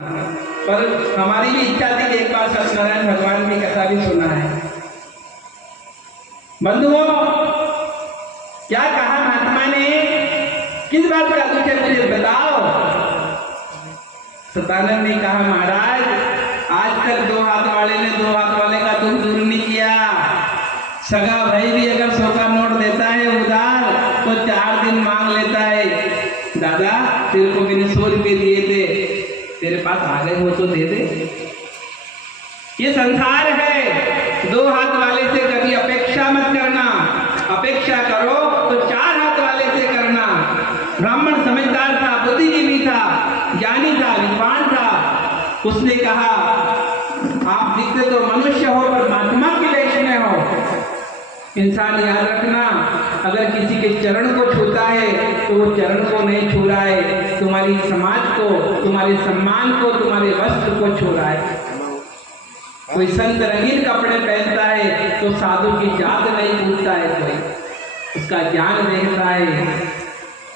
पर हमारी भी इच्छा थी कि एक बार सत्यनारायण भगवान की कथा भी सुना है। बंधुओं, क्या कहा महात्मा ने, किस बात का दुख है मुझे बताओ। सतानंद ने कहा, महाराज आज तक दो हाथ वाले ने दो हाथ वाले का दुख दूर नहीं किया। सगा भाई भी अगर 100 का नोट देता है उधार तो 4 दिन मांग लेता है। दादा तेरे को मैंने 100 रुपये दिए थे, तेरे पास आ गए हो तो दे दे। ये संसार है, दो हाथ वाले से कभी अपेक्षा मत करना। अपेक्षा करो तो 4 हाथ वाले से करना। ब्राह्मण समझदार था, बुद्धिजीवी था, ज्ञानी था, विद्वान था। उसने कहा, आप दिखते तो मनुष्य हो पर महात्मा के लेश में हो। इंसान याद रखना, अगर किसी के चरण को छूता है तो वो चरण को नहीं छू रहा है, तुम्हारी समाज को, तुम्हारे सम्मान को, तुम्हारे वस्त्र को छू रहा है। कोई संत रंगीन कपड़े पहनता है तो साधु की जात नहीं पूछता है, कोई उसका ज्ञान देखता है।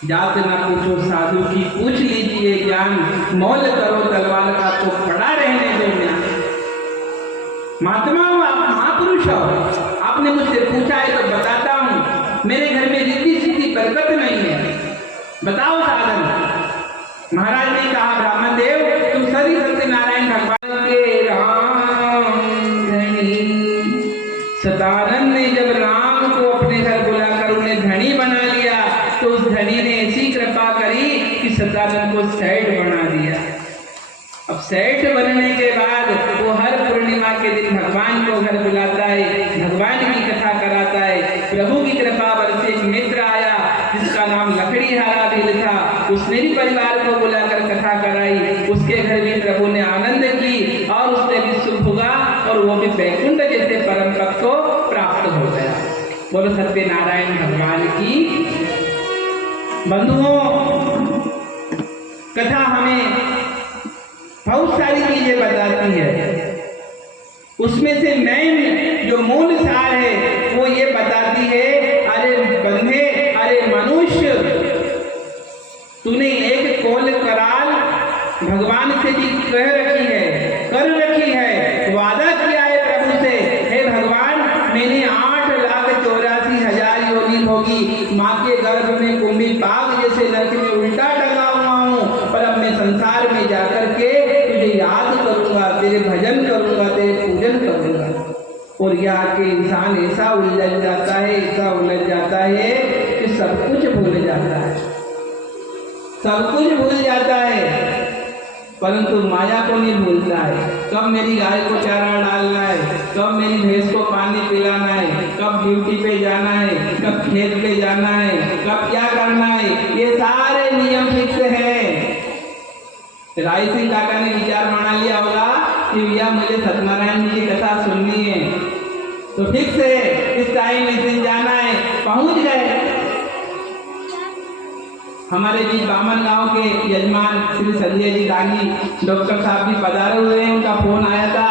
जात ना पूछो साधु की, पूछ लीजिए ज्ञान। मोल करो तलवार का तो पड़ा रहने दो ज्ञान। महात्मा हो, आप महापुरुष हो, आपने मुझसे पूछा है तो बताता हूँ। मेरे घर में रिद्धि सिद्धि बरकत नहीं है, बताओ साधन। महाराज ने कहा, ब्राह्मण देव तुम सदी सत्यनारायण भगवान के राम धनी। सतानंद ने जब राम को अपने घर बुलाकर उन्हें धनी बना लिया तो उस धनी ने ऐसी कृपा करी कि सतानंद को सेठ बना दिया। अब सेठ बनने के बाद वो हर पूर्णिमा के दिन भगवान को घर बुलाता है, भगवान की कथा कराता है। प्रभु की कृपा बरसे एक मित्र आया जिसका नाम लकड़ीहारा भील था, उसने भी परिवार को बुलाकर कथा कराई। उसके घर भी प्रभु ने आनंद की और उसने भी सुख भोगा और वो भी वैकुंठ जैसे परम पद को प्राप्त हो गया। बोलो सत्यनारायण भगवान की। बंधुओं, कथा हमें बहुत सारी चीजें बताती है, उसमें से मेन जो मूल सार है वो ये बताती है, अरे बंधे, अरे मनुष्य, तूने एक कौल कराल भगवान से भी कर रखी है, वादा किया है प्रभु से, हे भगवान मैंने 8,84,000 योनि होगी माँ के गर्भ में कुंभी बाघ जैसे नरक में उल्टा डगा हुआ हूँ, पर अपने संसार में जाकर के तुझे याद करूंगा, तेरे भजन करूंगा, तेरे पूजन करूंगा। और यहाँ के इंसान ऐसा उलझ जाता है, ऐसा उलझ जाता है कि सब कुछ भूल जाता है, सब कुछ भूल जाता है, परंतु माया को नहीं भूलता है। कब मेरी गाय को चारा डालना है, कब मेरी भैंस को पानी पिलाना है, कब ड्यूटी पे जाना है, कब खेत पे जाना है, कब क्या करना है, ये सारे नियम फिक्स हैं। राय सिंह काका ने विचार बना लिया होगा कि भैया मुझे सत्यनारायण जी की कथा सुननी है, तो फिक्स है इस टाइम इस दिन जाना है, पहुंच गए। हमारे बीच बामन गांव के यजमान श्री संजय जी डांगी डॉक्टर साहब भी पधारे हुए हैं, उनका फोन आया था।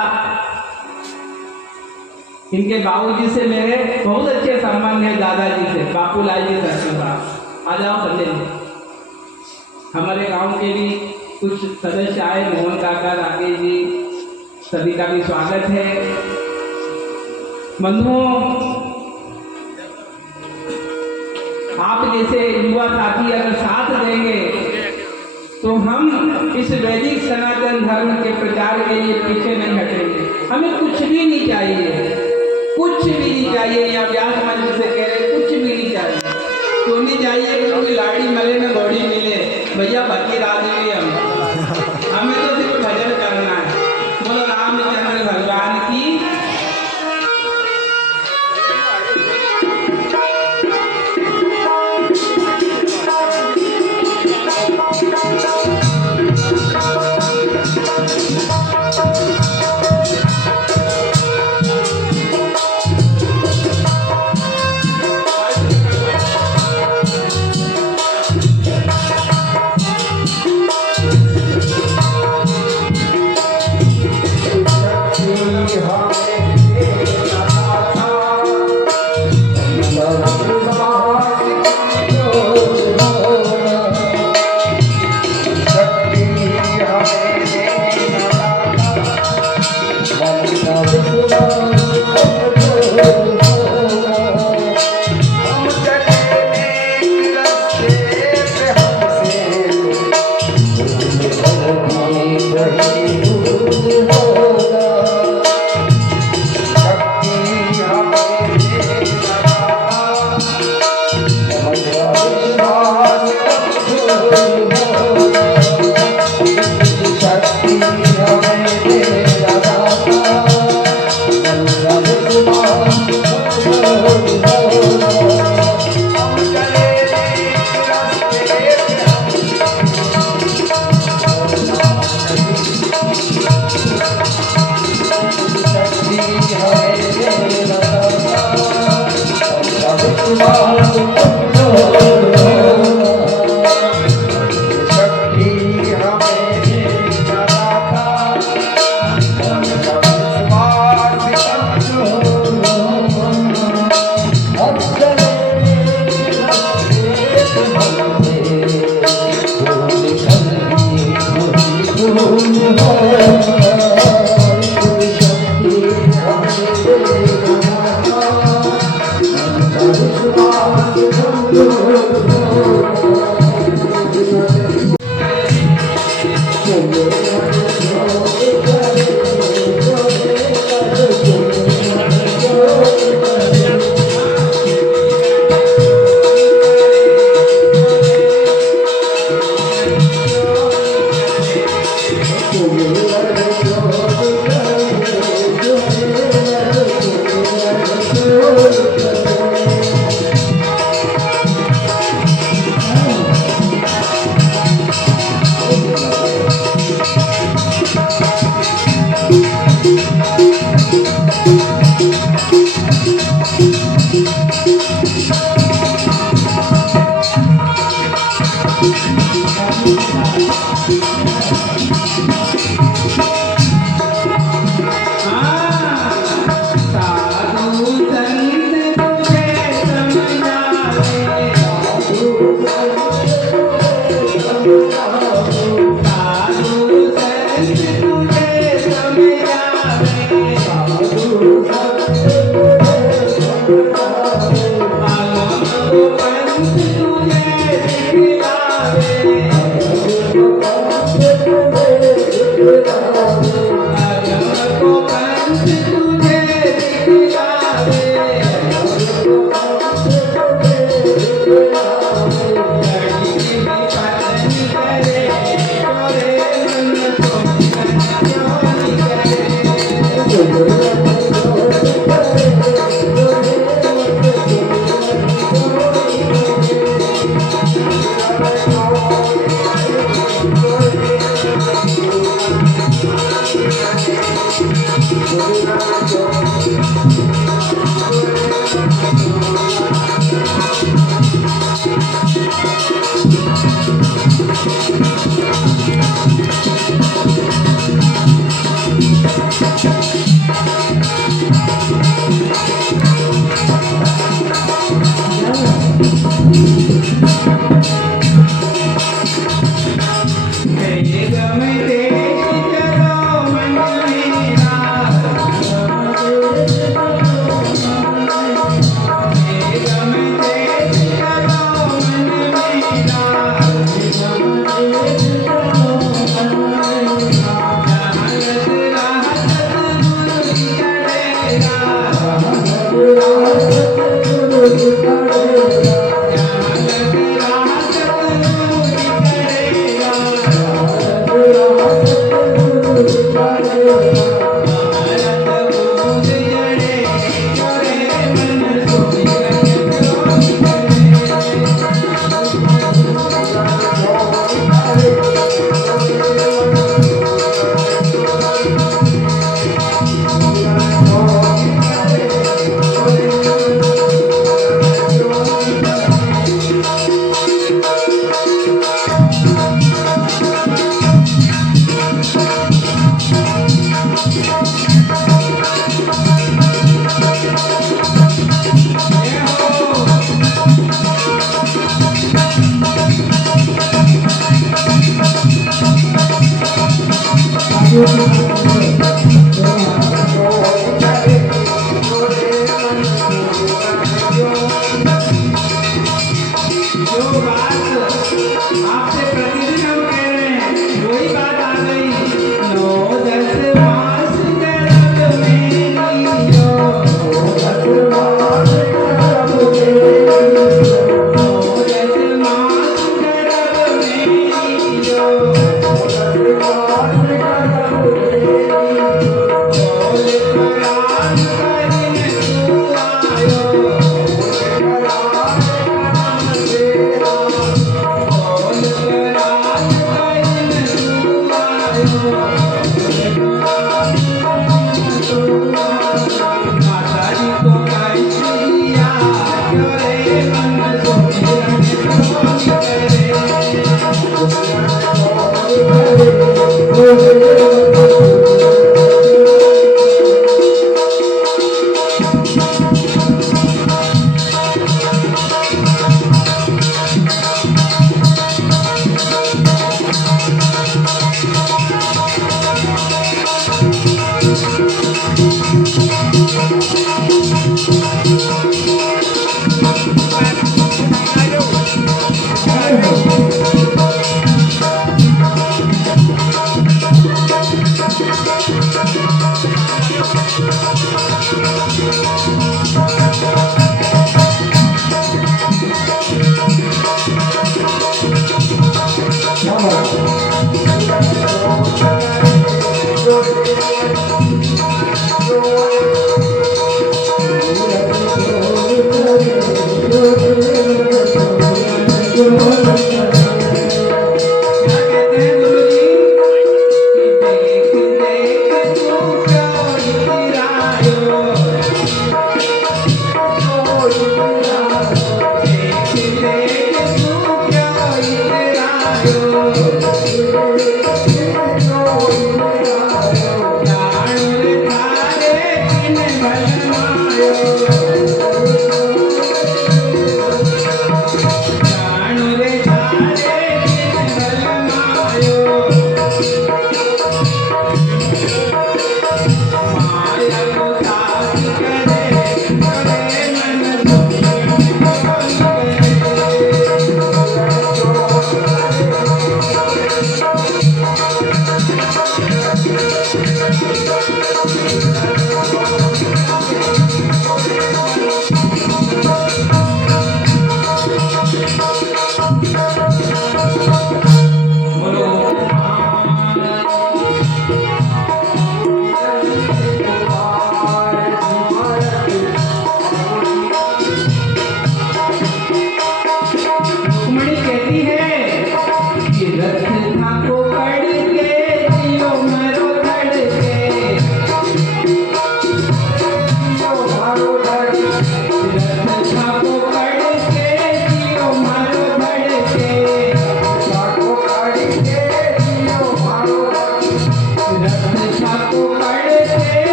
इनके बाबूजी से मेरे बहुत अच्छे संबंध है, दादाजी से, बापूलाल जी साहब। आ जाओ संजय जी। हमारे गांव के भी कुछ सदस्य आए, मोहन काका, राकेश जी, सभी का भी स्वागत है। बंधुओं, आप जैसे युवा साथी अगर साथ देंगे तो हम इस वैदिक सनातन धर्म के प्रचार के लिए पीछे नहीं हटेंगे। हमें कुछ भी नहीं चाहिए, कुछ भी नहीं चाहिए। या व्यास मंच से कह रहे कुछ भी नहीं चाहिए, तो नहीं चाहिए क्योंकि लाड़ी मले में घोड़ी मिले, भैया बाकी आदमी हमें तो सिर्फ भजन करना है। बोलो रामचंद्र भगवान की।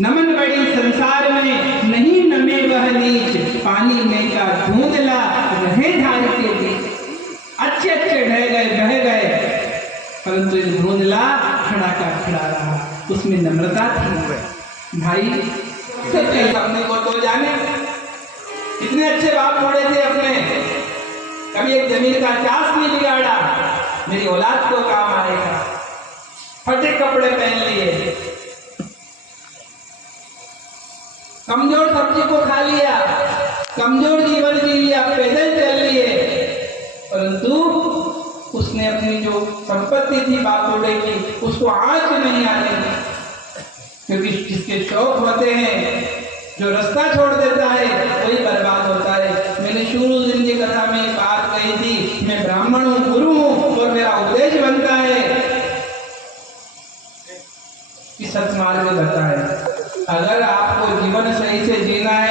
नमन बड़ी संसार में नहीं नमे वह नीच, पानी में का धुंधला रहे धार के बीच। अच्छे अच्छे ढह गए बह गए, परंतु एक धुंधला खड़ा का खड़ा रहा, उसमें नम्रता थी। भाई अपने को तो जाने, इतने अच्छे बाप छोड़े थे अपने, कभी एक जमीन का चास नहीं बिगाड़ा, मेरी औलाद को काम आएगा। फटे कपड़े पहन लिए, कमजोर सब्जी को खा लिया, कमजोर जीवन जी लिया, पैदल चल लिए, परंतु उसने अपनी जो संपत्ति थी बापोड़े की उसको आंच नहीं आने दी। क्योंकि जिसके शौक होते हैं, जो रास्ता छोड़ देता है वही बर्बाद होता है। मैंने शुरू दिन की कथा में एक बात कही थी, मैं ब्राह्मण हूँ, गुरु हूँ, और मेरा उपदेश बनता है कि सत्मार्ग बताए। अगर आपको जीवन सही से जीना है